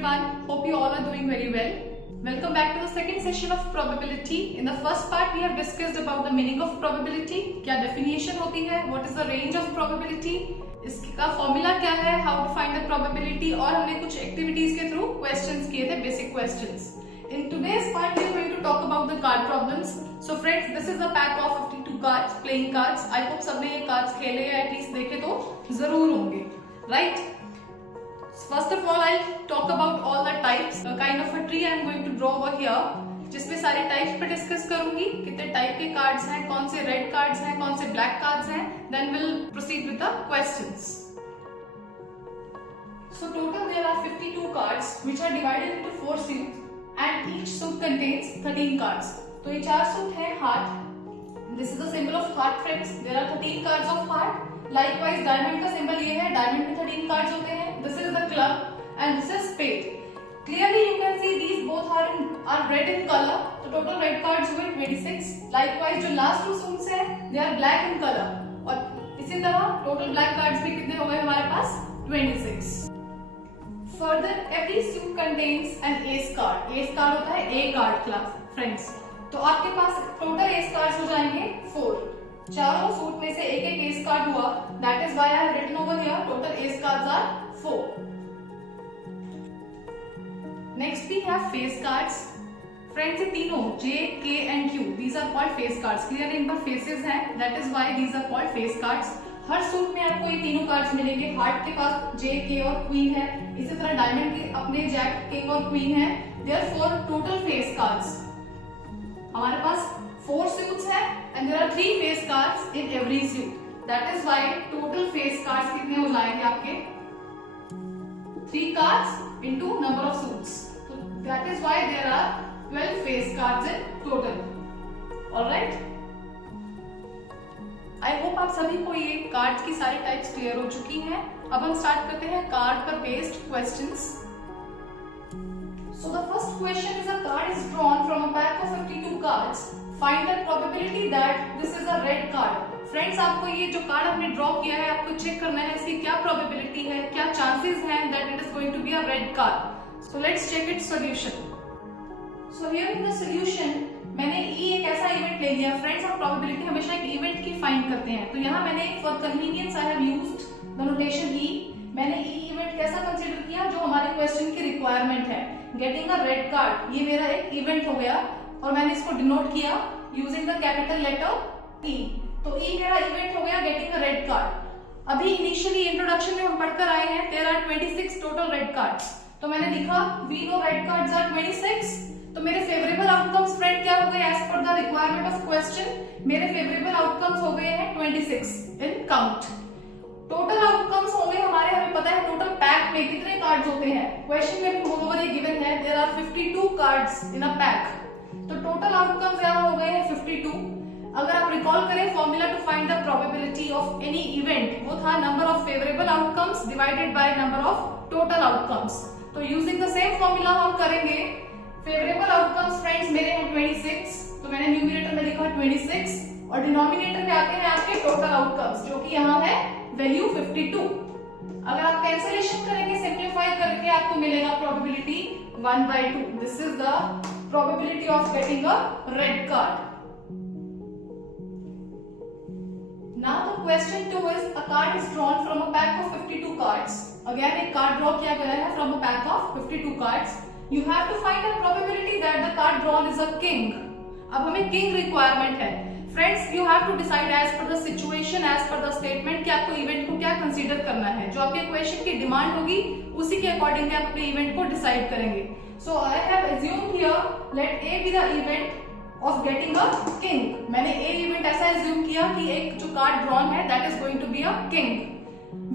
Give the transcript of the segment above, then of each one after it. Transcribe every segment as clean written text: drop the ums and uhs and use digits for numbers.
everyone. Hope you all are doing very well. Welcome back to the second session of probability. In the first part, we have discussed about the meaning of probability. क्या definition होती है? What is the range of probability? इसका formula क्या है? How to find the probability? और हमने कुछ activities के through questions किए थे, basic questions. In today's part, we are going to talk about the card problems. So friends, this is a pack of 52 cards, playing cards. I hope सबने ये cards खेले या at least देखे तो जरूर होंगे, right? First of all, I'll talk about all the types. A kind of a tree I'm going to draw over here, जिसमें सारे types पे discuss करूंगी. कितने type के cards हैं, कौन से red cards हैं, कौन से black cards हैं. Then we'll proceed with the questions. So total there are 52 cards which are divided into 4 suits and each suit contains 13 cards. तो ये 4 suit हैं heart. This is the symbol of heart, friends. There are 13 cards of heart. Likewise, diamond का symbol ये है. Diamond में 13 cards होते हैं. This is the club and this is spade. Clearly you can see these both are red in color. So total red cards हुए 26. Likewise जो last 2 suits हैं they are black in color. और इसी तरह total black cards भी कितने हो गए हमारे पास 26. Further every suit contains an ace card. Ace card होता है A card class friends. तो आपके पास total ace cards हो जाएंगे 4. चारों सूट में से एक एक एस कार्ड हुआ. That is why I have written over here total ace cards are 4. Next we have face cards. Friends ये तीनों J, K and Q these are called face cards. Clearly इन पर faces हैं. That is why these are called face cards. Her suit में आपको ये तीनों cards मिलेंगे. Heart के पास J, K और क्वीन है. इसी तरह डायमंड के अपने जैक, किंग और क्वीन है. Therefore total face cards हमारे पास 4 suits हैं and there are 3 face cards in every suit. That is why total face cards कितने हो जाएंगे आपके 3 cards into number of suits. So that is why there are 12 face cards in total. Alright? I hope आप सभी को ये cards की सारी टाइप्स क्लियर हो चुकी हैं. अब हम स्टार्ट करते हैं कार्ड पर based questions. So the first question is a card is drawn from a pack of 52 cards. Find the probability that this is a red card. Friends आपको ये जो कार्ड आपने ड्रॉ किया है आपको चेक करना है इसकी क्या प्रोबेबिलिटी है, क्या चांसेस हैं that it is going to be a red card. So let's check its solution. So here in the solution मैंने E एक ऐसा इवेंट ले लिया. फ्रेंड्स हम प्रोबेबिलिटी हमेशा एक इवेंट की फाइंड करते हैं. तो यहाँ मैंने for convenience I have used the notation E. मैंने E इवेंट कैसा कंसीडर किया जो हमारे क्वेश्चन की रिक्वायरमेंट है. गेटिंग अ रेड कार्ड ये मेरा एक इवेंट हो गया और मैंने इसको डिनोट किया using the capital letter E. तो E मेरा इवेंट हो गया गेटिंग अ रेड कार्ड. अभी इनिशियली इंट्रोडक्शन में हम पढ़कर आए हैं there are 26 total red cards. तो मैंने लिखा we know red cards are 26. तो मेरे फेवरेबल आउटकम्स फ्रेंड क्या हो गए as per the requirement of question. मेरे फेवरेबल आउटकम्स हो गए हैं 26 इन काउंट. टोटल आउटकम्स होंगे हमारे हमें पता है टोटल पैक में कितने कार्ड्स होते हैं. क्वेश्चन में भी ओवर ये गिवन है there are 52 cards in a pack. तो टोटल आउटकम्स यहाँ हो गए हैं 52. अगर आप रिकॉल करें formula to find the probability of any event वो था number of favourable outcomes divided by number of total outcomes. तो यूजिंग द सेम फॉर्मूला हम करेंगे. फेवरेबल आउटकम्स फ्रेंड्स मेरे हैं 26. तो मैंने न्यूमरेटर में लिखा 26 और डिनोमिनेटर में आते हैं आपके टोटल आउटकम्स जो कि यहाँ है वैल्यू 52. अगर आप कैंसिलेशन करेंगे सिंप्लीफाई करके आपको मिलेगा probability 1/2. This is the probability of getting a red card. Now the question 2 is a card is drawn from a pack of 52 cards. Again एक कार्ड ड्रॉ किया गया है from a pack of 52 cards. You have to find a probability that the card drawn is a king. अब हमें king requirement है. Friends, you have to decide as per the situation, as per the statement कि आपको event को क्या consider करना है. जो आपके क्वेश्चन की डिमांड होगी उसी के अकॉर्डिंगली आप अपने इवेंट को डिसाइड करेंगे. So I have assumed here let A be the event of getting a king. मैंने A इवेंट ऐसा assume किया कि एक जो कार्ड ड्रॉन है that is going to be a king.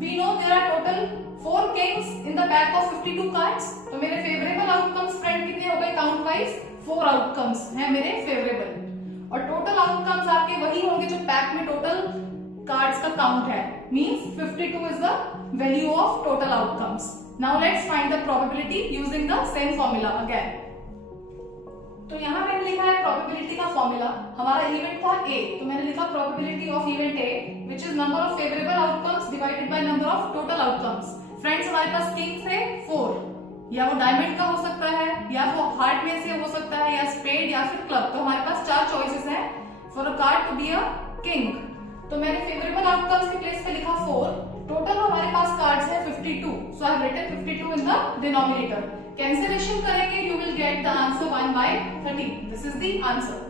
We know there are total 4 kings in the pack of 52 cards. तो मेरे favourable outcomes friend कितने हो गए काउंट वाइज 4 आउटकम्स हैं मेरे फेवरेबल. और टोटल आउटकम्स आपके वही होंगे जो पैक में टोटल कार्ड्स का काउंट है. Means 52 is the value of total outcomes. Now let's find the probability using the same formula again. तो यहाँ मैंने लिखा है प्रोबेबिलिटी का फॉर्मूला. हमारा इवेंट था A. तो मैंने लिखा probability of event A which is number of favourable outcomes divided by number of total outcomes. Friends हमारे पास किंग थे 4. या वो डायमंड का हो सकता है, या वो हार्ट में से हो सकता है, या स्पेड, या फिर क्लब। तो हमारे पास 4 चॉइसेस हैं for a card to be a king. तो मैंने फेवरेबल आउटकम्स के प्लेस पे लिखा 4। टोटल हमारे पास कार्ड्स है 52, so I have written 52 in the denominator. Cancellation करेंगे, you will get the answer 1/13। This is the answer.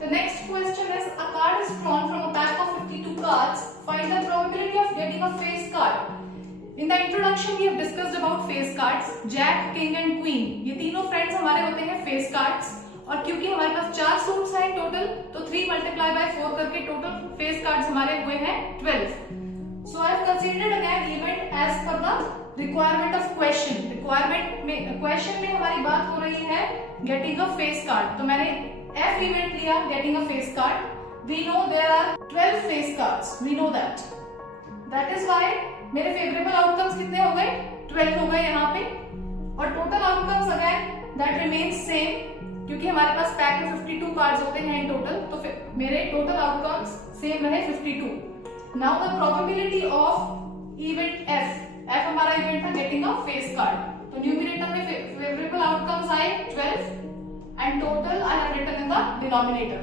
The next question is, a card is drawn from a pack of 52 cards. Find the probability of getting a face card. In the introduction we have discussed about face cards. Jack, King and Queen, ये तीनों friends हमारे होते हैं face cards। और क्योंकि हमारे पास 4 suits हैं टोटल, तो 3 × 4 करके टोटल face cards हमारे हुए हैं 12। So I have considered again event as per the requirement of question. Requirement में question में हमारी बात हो रही है getting a face card। तो मैंने F event लिया, getting a face card. We know there are 12 face cards. We know that. That is why मेरे favorable outcomes कितने हो गए? 12 हो गए यहाँ पे। और total outcomes again that remains same, क्योंकि हमारे पास पैक में 52 cards होते हैं in total, तो मेरे total outcomes same रहे 52। Now the probability of event F हमारा event था getting a face card। तो न्यूमरेटर में favorable outcomes आए 12 and total I have written in the denominator।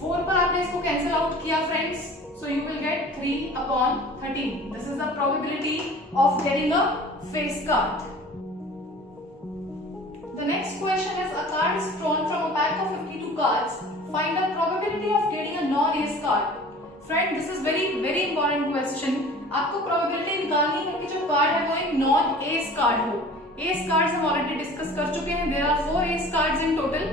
4 पर आपने इसको cancel out किया friends, so you will get 3/13। This is the probability of getting a face card। The next question is, a card is drawn from a pack of 52 cards. Find the probability of getting a non-ace card। Friend, this is very important question। आपको probability निकालनी है कि जो card है वो एक non-ace card हो। Ace cards हम ऑलरेडी डिस्कस कर चुके हैं। There are 4 ace cards in total.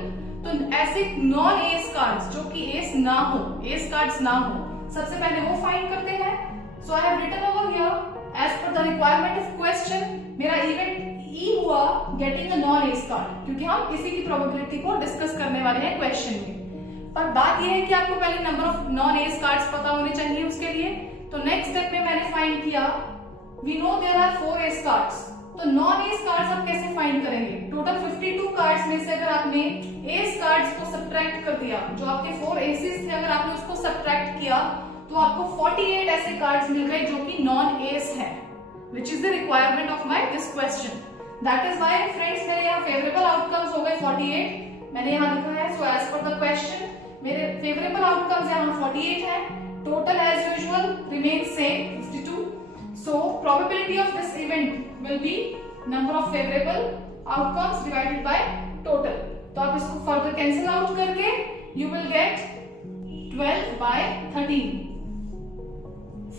तो ऐसे नॉन एस कार्ड्स जो कि एस ना हो, एस कार्ड्स ना हो, सबसे पहले वो फाइंड करते हैं। So I have written over here as per the requirement of question मेरा इवेंट ई हुआ getting a non ace card, क्योंकि हम इसी की प्रोबेबिलिटी को डिस्कस करने वाले हैं क्वेश्चन में। पर बात यह है कि आपको पहले number of non ace cards पता होने चाहिए उसके लिए। तो नेक्स्ट स्टेप में मैंने फाइंड किया, we know there are 4 ace cards. तो नॉन एस कार्ड्स आप कैसे फाइंड करेंगे? टोटल 52 कार्ड्स में से अगर आपने एस कार्ड्स को सब्ट्रैक्ट कर दिया, जो आपके 4 एसेस थे, अगर आपने उसको सब्ट्रैक्ट किया तो आपको 48 ऐसे कार्ड्स मिल गए जो कि नॉन एस हैं, which is the requirement of my this question। That is why friends मेरे यहाँ favorable outcomes हो गए 48। मैंने यहाँ लिखा है so as per the question मेरे favorable outcomes यहाँ 48 हैं। Total as usual remains same 52। So probability of this event will be number of favorable outcomes divided by total। तो आप इसको further cancel out करके you will get 12/13।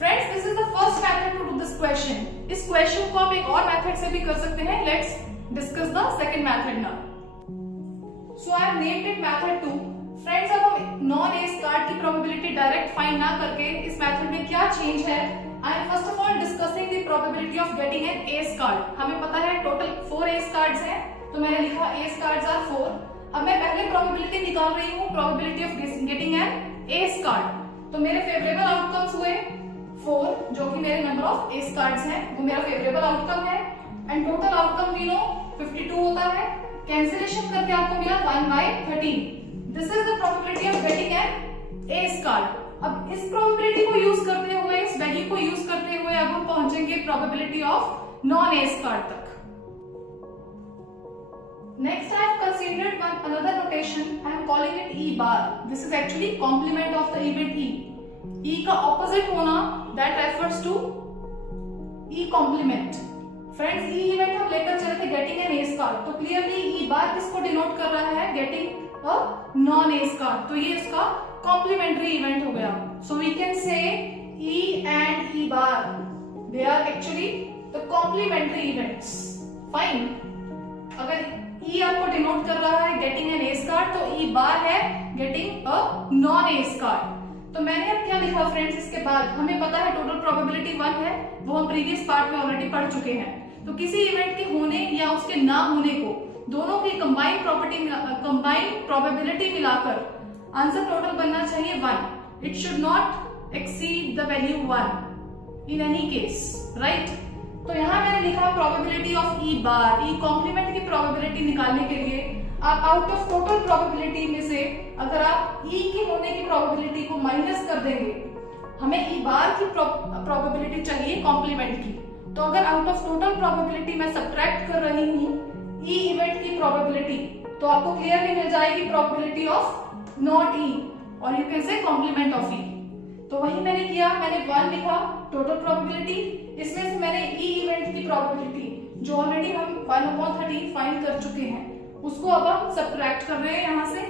Friends, this is the first method to do this question। इस question को आप एक और method से भी कर सकते हैं। Let's discuss the second method now। So I have named it method 2। Friends, अब हम नॉन एस कार्ड की प्रोबेबिलिटी डायरेक्ट फाइंड ना करके इस मेथड में क्या चेंज है, I am first of all discussing the probability of getting an ace card। हमें पता है टोटल 4 ace cards हैं, तो मैंने लिखा ace cards are 4। अब मैं पहले probability निकाल रही हूँ, probability of getting an ace card। तो मेरे favorable outcomes हुए 4, जो कि मेरे number of ace cards हैं, वो मेरा favorable outcome है। And total outcome we know 52 होता है। Cancellation करके आपको मिला 1/13। This is the probability of getting an ace card। अब इस प्रोबेबिलिटी को यूज करते हुए, इस वैल्यू को यूज करते हुए अब हम पहुंचेंगे probability of non ace card तक। Next I have considered one another notation, I am calling it E bar. This is actually complement of the event E. E का ऑपोजिट होना that refers to E complement. Friends, E event हम लेकर चले थे getting an ace card, तो clearly E bar किसको denote कर रहा है? Getting a non ace card. तो ये इसका कॉम्प्लीमेंटरी इवेंट हो गया। So we can say E and E bar, they are actually the complementary events। Fine। अगर E आपको डिनोट कर रहा है गेटिंग एन एस कार्ड, तो E बार है getting a non ace card. तो मैंने अब क्या लिखा फ्रेंड्स, इसके बाद हमें पता है टोटल प्रोबेबिलिटी 1 है, वो हम प्रीवियस पार्ट में ऑलरेडी पढ़ चुके हैं। तो किसी इवेंट के होने या उसके ना होने को दोनों की कंबाइंड प्रोबेबिलिटी मिलाकर आंसर टोटल बनना चाहिए 1। It should not exceed the value 1 in any case, right. तो यहाँ मैंने लिखा probability of E bar. E complement की प्रोबेबिलिटी निकालने के लिए आप आउट ऑफ टोटल प्रोबेबिलिटी में से अगर आप ई के होने की प्रोबेबिलिटी को माइनस कर देंगे, हमें ई बार की प्रोबेबिलिटी चाहिए कॉम्प्लीमेंट की। तो अगर आउट ऑफ टोटल प्रोबेबिलिटी मैं सब्ट्रैक्ट कर रही हूँ ई इवेंट की प्रोबेबिलिटी, तो आपको क्लियरली मिल जाएगी प्रोबेबिलिटी ऑफ नॉट ई, और you can say complement of E. तो वही मैंने किया, मैंने 1 लिखा टोटल प्रोबेबिलिटी, इसमें से मैंने ई इवेंट की प्रोबेबिलिटी जो ऑलरेडी हम 1/13 फाइंड कर चुके हैं उसको अब हम सब्ट्रैक्ट कर रहे हैं यहाँ से।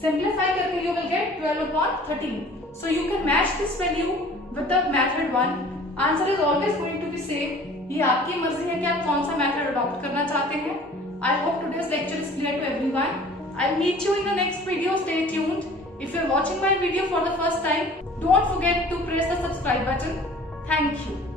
सिंप्लीफाई करके you will get 12/13। So you can match this value with the method 1। Answer is always going to be same. ये आपकी मर्जी है कि आप कौन सा मेथड अडॉप्ट करना चाहते हैं। I hope today's lecture is clear to everyone. I'll meet you in the next video. Stay tuned. If you're watching my video for the first time, don't forget to press the subscribe button. Thank you.